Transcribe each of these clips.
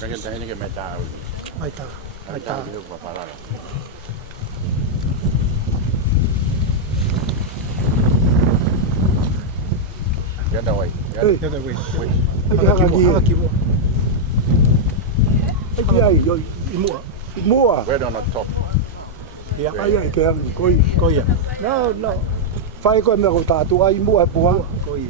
Rakenta ini ke meta. Meta. Meta itu apa parah? Ada wai. Ada wai. Haki mo. Ai yo imua. Where on the top? Ya ai ke ang koi. No. Fai ko me ko tatu ai imua puang koi.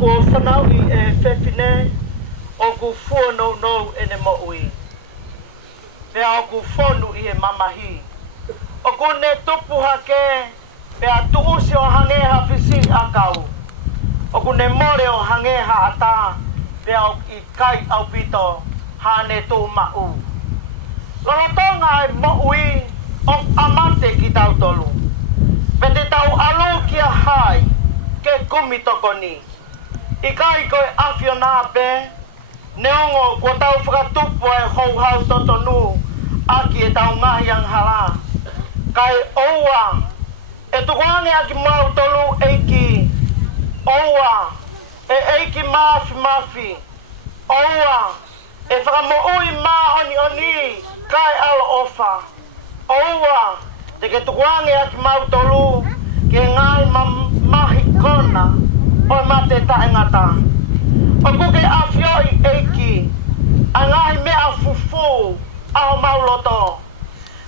Ko whanau I whewhine o ku whuanau ene mo'ui. Pea o ku whonu I mamahi. O ku ne tupu hake, pea tuusi o hangeha whisi a kau. O ku ne more o hangeha ata, pea o I kai au pito, hane tū ma'u. Lolotonga e mo'ui o amate ki tautolu. Pe te kumi toko ni. I kai koe awhio nā pē, neongo kua tau whakatupu e hou hau totonu, aki e tau ngahi ang hala. Kai oua, e tukuange aki mau tolu eiki, oua, e eiki mafi, oua, e whakamoui mahoni oni, kai alo ofa, oua, te ke tukuange aki mau tolu, ke ngai mahi kona, o mate taengata. O kuke awhioi eiki, a ngai mea fufu, aho mauloto.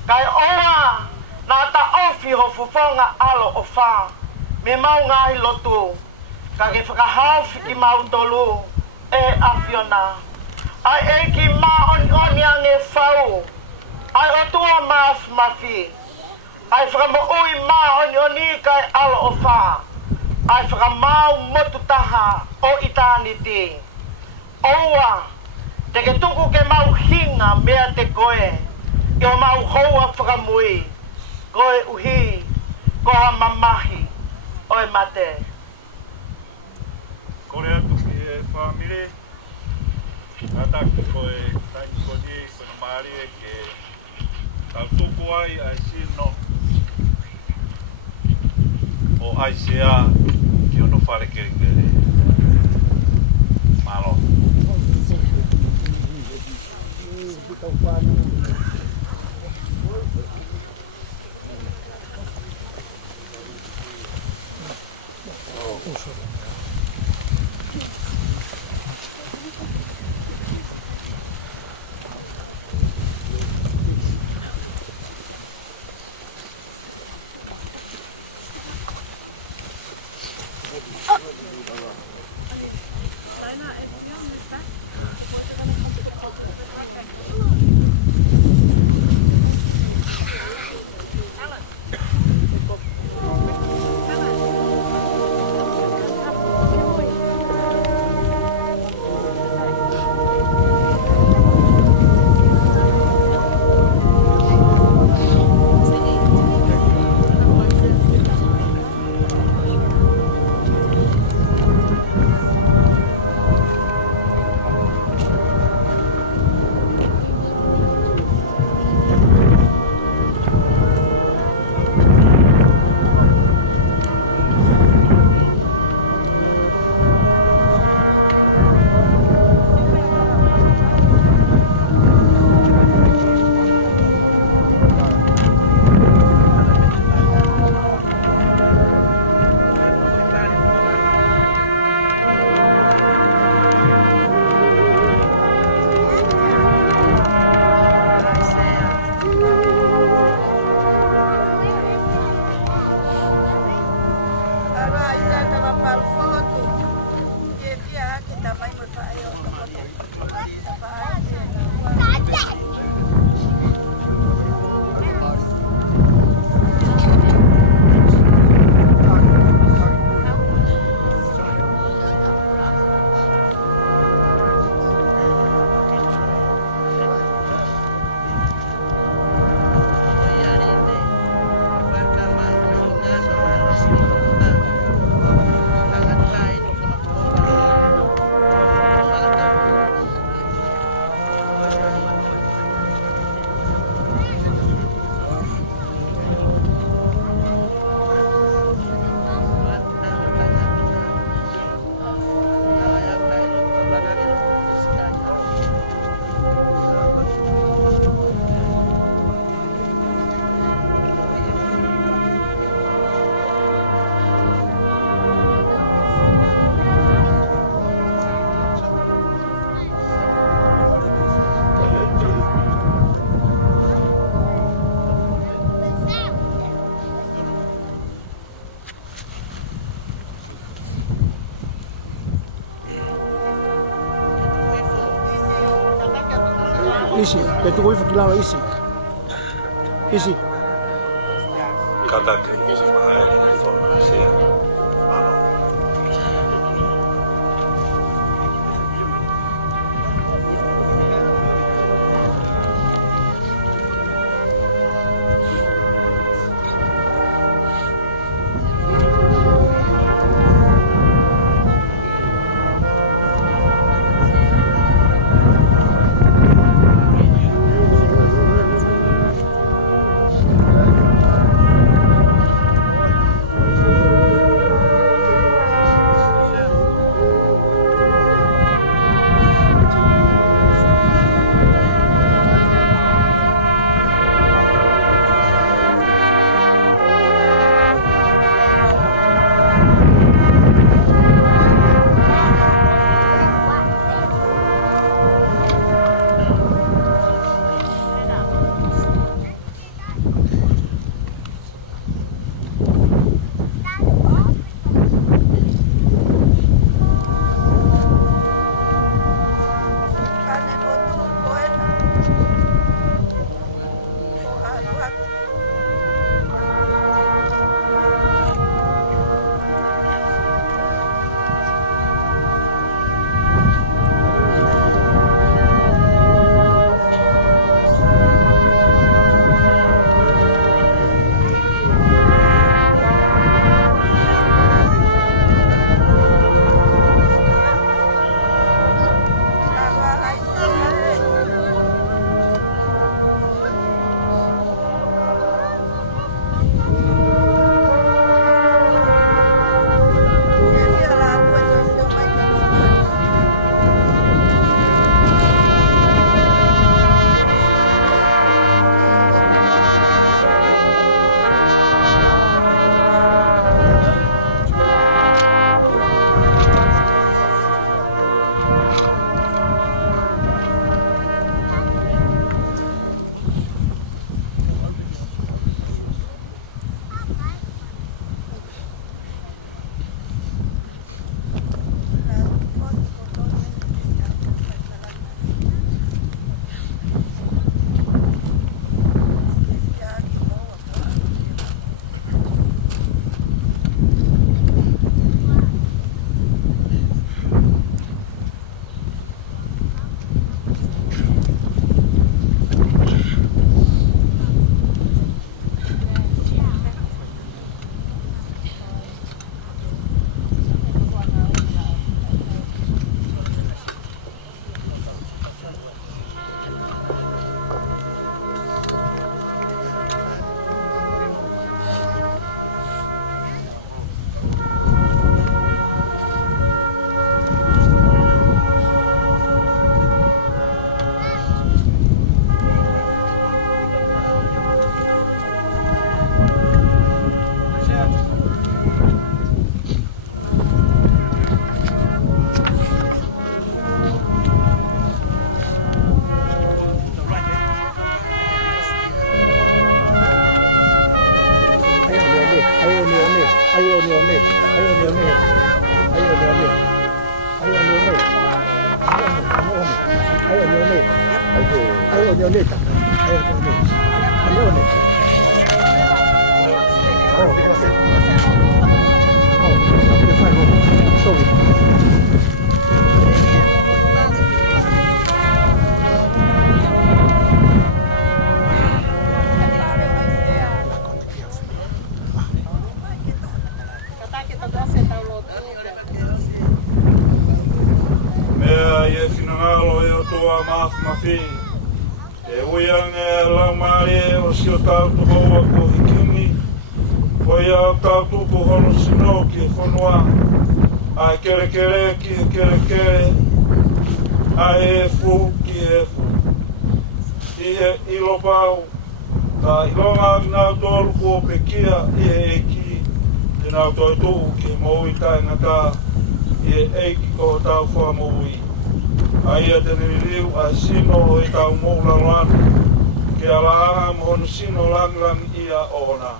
Kai oa, nā ta ofi ho fufonga alo o whā, me mau ngai lotu. Ka ke whakahauwhi ki mau tolu, e awhiona. Ai eiki mā oni ange whau, ai o tua mafi. Ai whakamoui mā oni kai alo o whā. Ai whakamau motu taha o itāniti. Oua, te ke tuku ke mau hinga mea te koe, i o mau houa whakamui, koe uhi, koha mamahi, oi mate. Kore atu ki e whamire, ata koe taini koni, kono maari e ke tau tuku ai sino, o ai sea ki ono whare kere. Malo. Isi, ke tu koe whakilawa isi. Isi. Kata te isi mahaere ni whona sea. Ano. Mea ia finangalo e o toa mafi. E uiang e lau maare o si o tau tuko ua ko hikini. Ko ia o tau tuko hono sino ki e whanua. A kere kere ki e kere kere. A e fu ki e fu. I e ilo pau. Ka ilonga ki nau tolu ko pekia i e ki. Te nau toi tuku ki e moui tai ngata. I e eiki ko tau wha moui. Aia tene liu a sino e tau moula lanu. Ke alaanga mohonu sino langlang ia ona.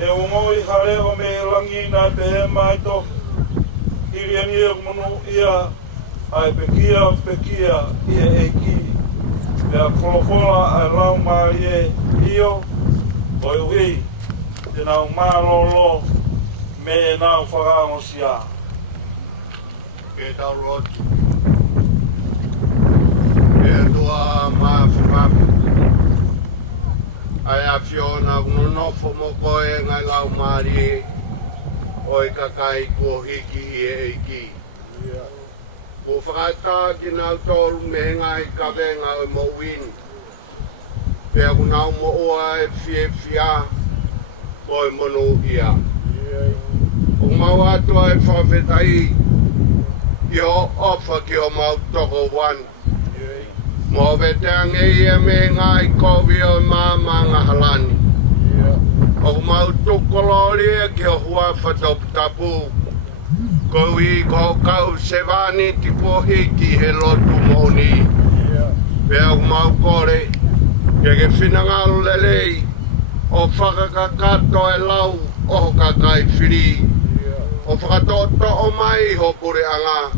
E umoi hareo me langi na te he mai to. Iriani e munu ia. Ai pekia pekia i e eiki. Pea kolofola ai lau maari e io. Oi ui. Te nau malolo me e nau whakaango sia. Ke tau roti. E tua mafu. Ai a Fiona unonofo mo koe ngai lau maari. Oi kakai ko hiki i e eiki. Ko whakata ki nau tolu me ngai ka venga o mo win. Pea ku nau mo oa e fia. Oi monu ia. O mau atua e whawhetai. I o ofa ki o mau toko wan. Mo veteange ia me ngai kovi o mamanga halani. O mau tukolori ki o hua whatapu. Ko i ko kau sevani ti ko hiki he lotu moni. Pea o mau kore. Ke ke whinangalu lelei. O whakakakato e lau o kakai whiri. O whakatoto o mai ho pure anga.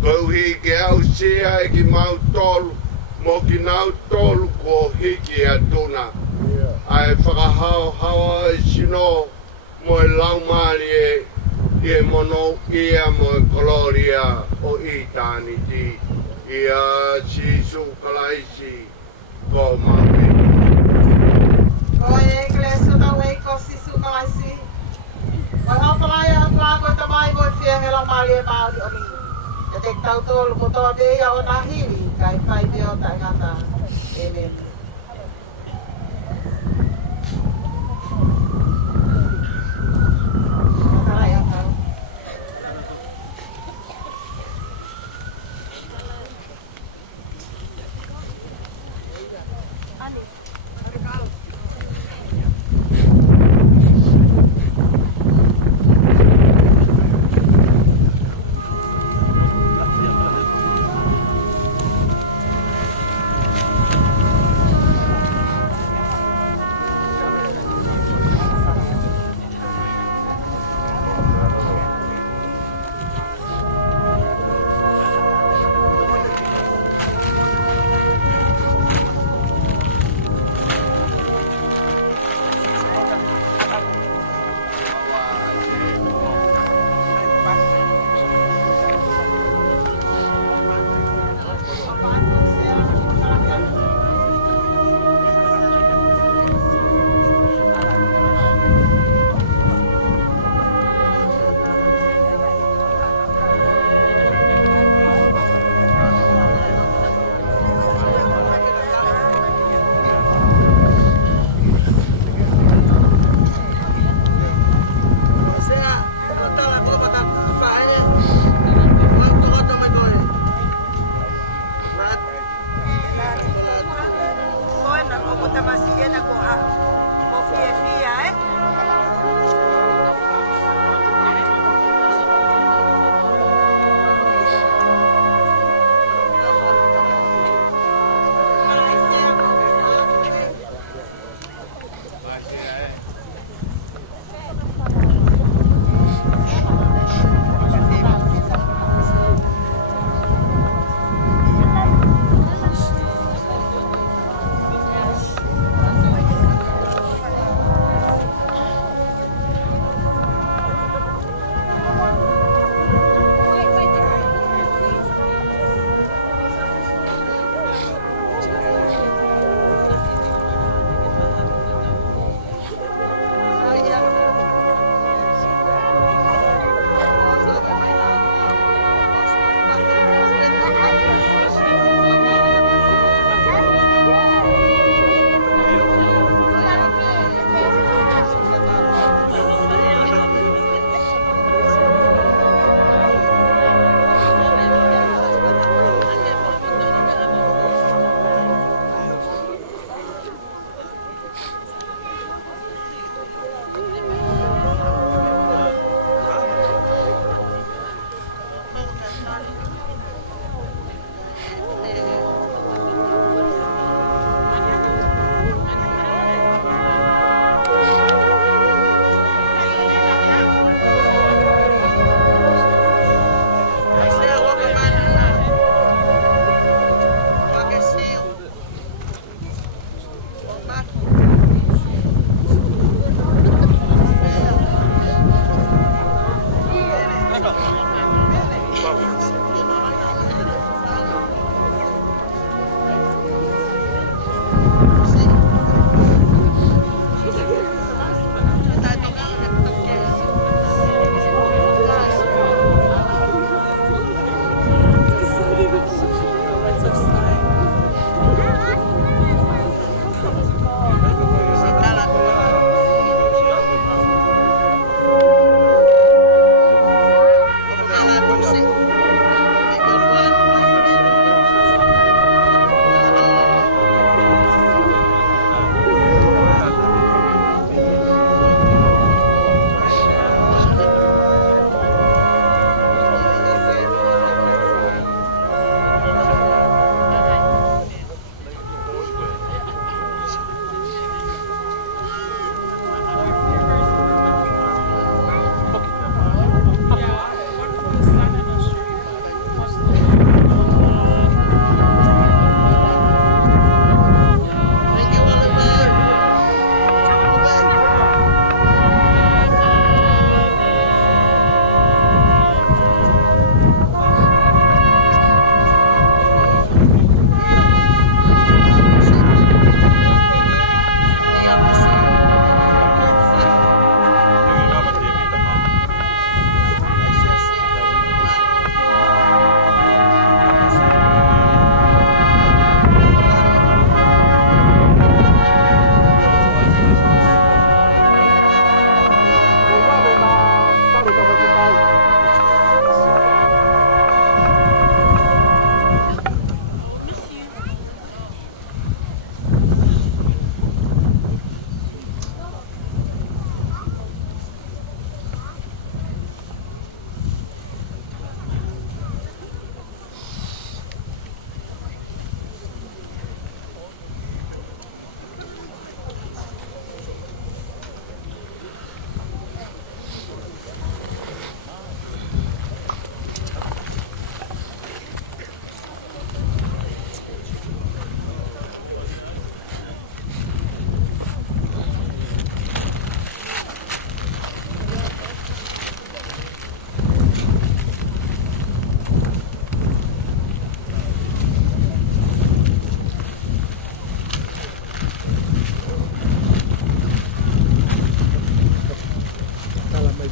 Ko hi ke au sia e ki mau tolu. Mo ki nau tolu ko hiki atuna. Ai whakahau hawa e sino. Mo e lau maari e. Ie mono ia mo e koloria o i tāni ti. Ia sisu kalaisi ko mauri. Ko e inglesu na wei ko sisu kalaisi. Ko hapalai a kua ko tamai ko fia hela maari e maari o mi. E te tau tolu mo toa beia o na hiri. Kai pai deo tai ngata. Amen.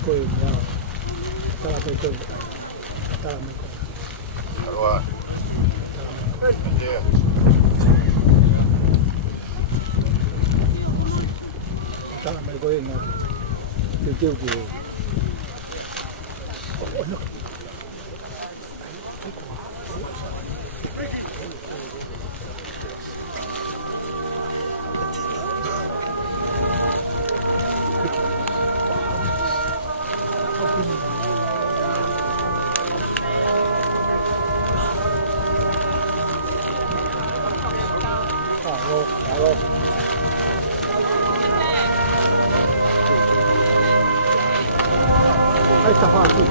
koe ni au. Tala pe koe. Tala me koe. Aroa. Yeah. Tala me koe nga. Te teo. Ahí está fácil.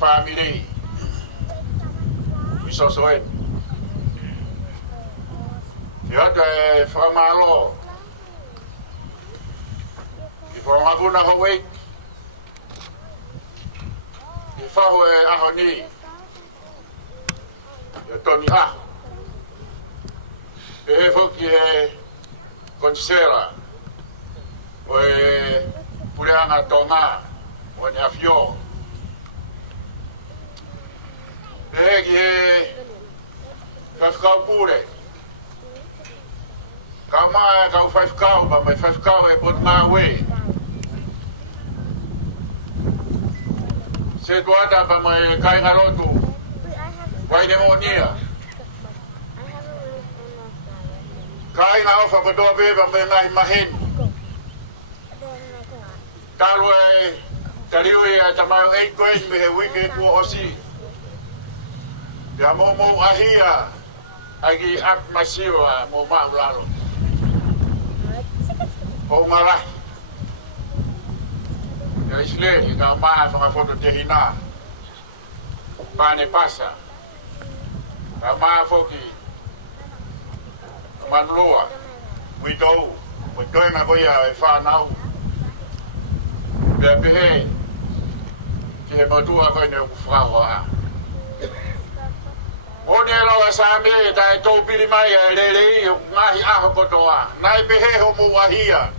Family, we saw so it. You had from our law. Before I go now away, before I honey, you told me, evoque considera, pure anga tonga o ni afio ki fafkau pure kama kau fafkau ba mai fafkau e pot ma we se doada ba mai kai garotu vai demonia kai na ofa ba do be ba mai ngai mahin talwe taliwe atamau ei koen me he wike ku osi ya mo ahia agi ak masiwa mo ma lalo o mala ya isle ka ma fa foto te hina pane pasa ka ma foki manloa we do na go ya fa now be be ke ma tu a ko ne ku fra wa Onelo asame dai to pili mai lele mai a ko toa nai be he ho mo wahia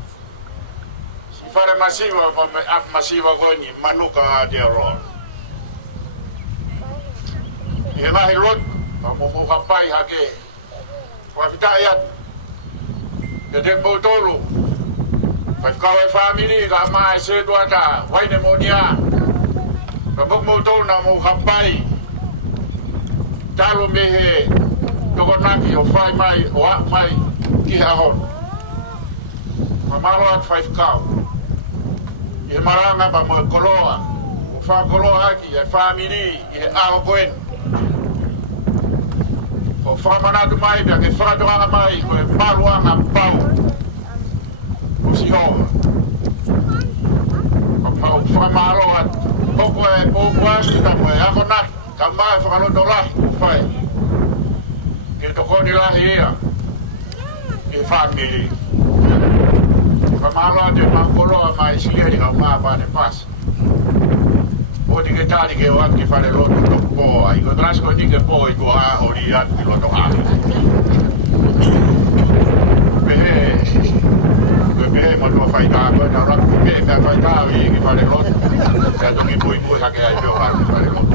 si fare masiva ap masiva goni manuka de ro e mai lot mo kapai hake wa vitaya de tempo tolo fa ka family ga mai se doata wai ne monia ba mo tolo na mo kapai talo mehe tokonaki o fai mai o a mai ki hahon mamalo at 5 kau e maranga ba mo koloa o fa koloa ki e family e a goen o fa manatu mai bia ke fa doanga mai o e paluanga pau o si ho o fa malo at poko e o kwasi ta mo e a konak kamai whakalo dola whai ke toko ni lahi ia ke whamiri kamalo ate makoloa mai silia ni kau maa pane pas o di ke tani ke oat ke whare loto toko poa i ko trasko ni ke po i ko a ori at ki loto hali pehe mo tua whai tā koe na raku pehe mea whai tā i ke whare loto ke atongi pui hake ai peo hake whare loto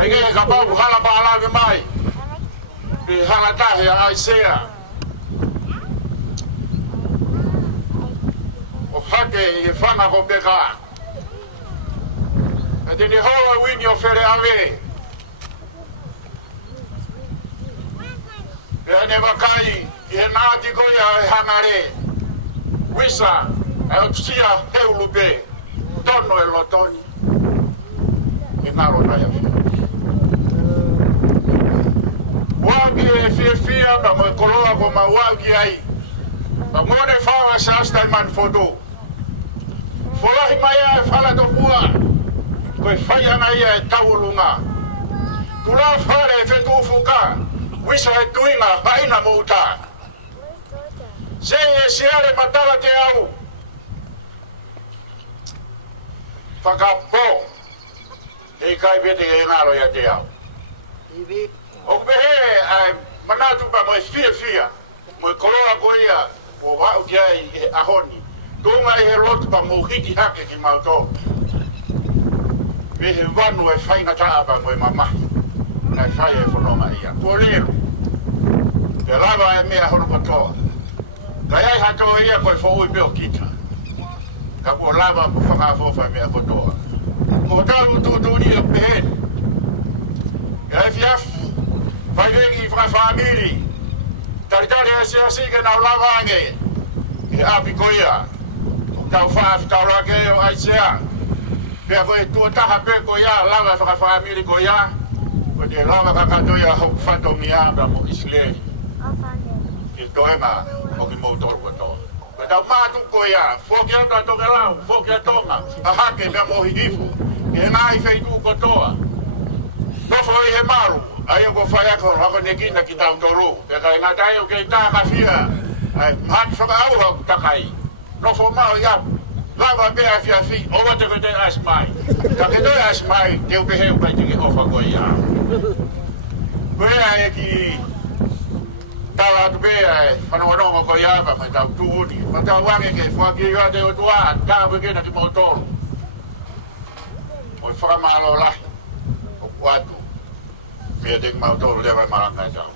kai ke ka pau hala pala ke mai pe hala tahe ai sea o hake i whanga ko peka e tini hoa wini o where ave e ane wakai i he nāti koia e hangare wisa e o tusia heulupe tono e lotoni e ngaro na ia wagi e fia ba mo koloa ko ma wagi ai ba mo ne fa sa sta man foto fola hi mai e fala to pua ko fai ana ia e taulunga tula fare e fetu fuka wisa e tuinga haina mouta se e siare matala te au whakapo e kai pete e ngaro ia te au o behe ai manatu ba mo fia mo koloa ko ia o wa o ai e ahoni tunga e lot ba mo hiki hake ki mauto behe vanu e faina ta ba mo mama na fai e fono maria ko lero te lava e mea hono patoa kai ai hato ia ko fo u be o kita ka po lava po fanga fo fa mea patoa ko talu tu ni o behe e fiaf vai vengi fra famiglia taritari e si che na lavange e api koia tau fa tau la ke ai sea pe voi tu ta pe koia lava fra famiglia koia ko de lava ka to ya ho fato mia ba mo isle il toema o ki motor ko to ko ta ma tu koia fo ki ata to gala fo ki tonga a ha ke me mo hidifu e nai fei tu ko toa no foi e maru ai ko fai ko ha ko ne kina ki tau toru pe kai na tai o ke ta ka fia ai hat so au ha ta kai no fo ma ya lava be a fia fi o wa te ko te asmai ta ke do asmai te o be he o pai te o fa ko ya ko ai ki tawa tu be ai whanonga ko iapa mai tau tuuni. Mata wange ke whaki ia te o tua, tāwe ke na ki mautoro. O whakamalo lahi, o kuatu. Mea te ki mautoro lewa maranga e tau.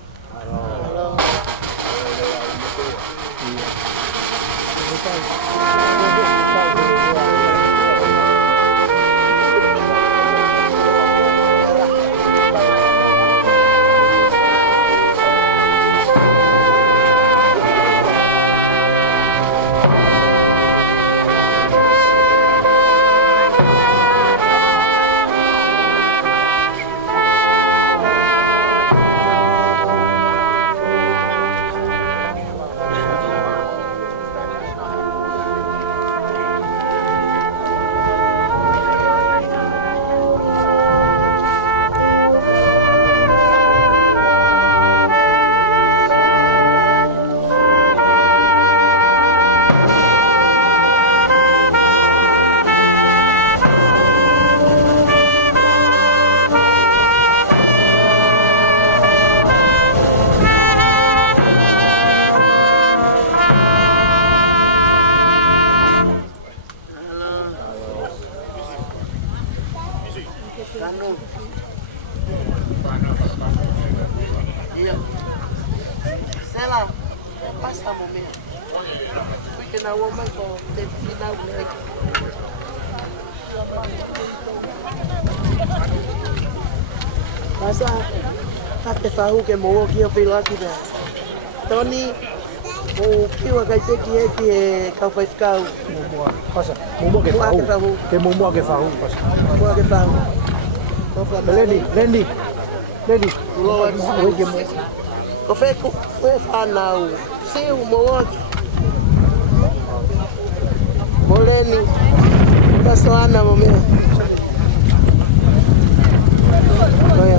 Sela, passa a momento. Porque na woman ko, te final leg. Passa, até fahu que mo ki o pelo aqui da. Tony, o que o que te que ka faz kau. Pasa, mumu ke fahu. Ke mumu ke fahu pasa. Mo ke fahu. Lendi. Lord, o foi fanau. Se o mo Moleni, kasoana mome. Oya.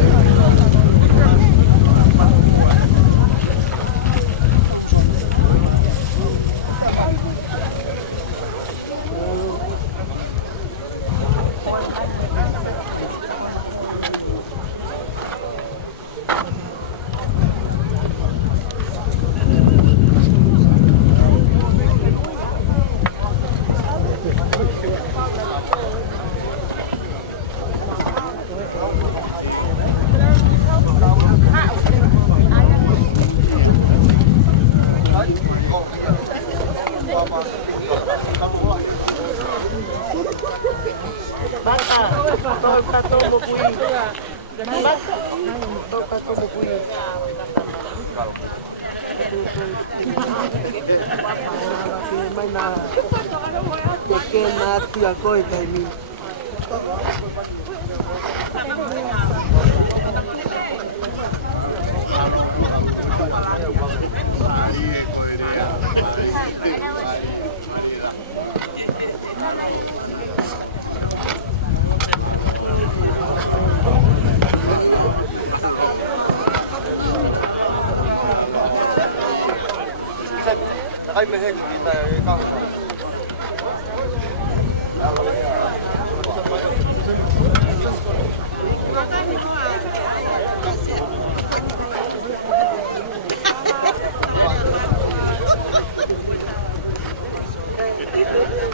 Ai me hek kita kau.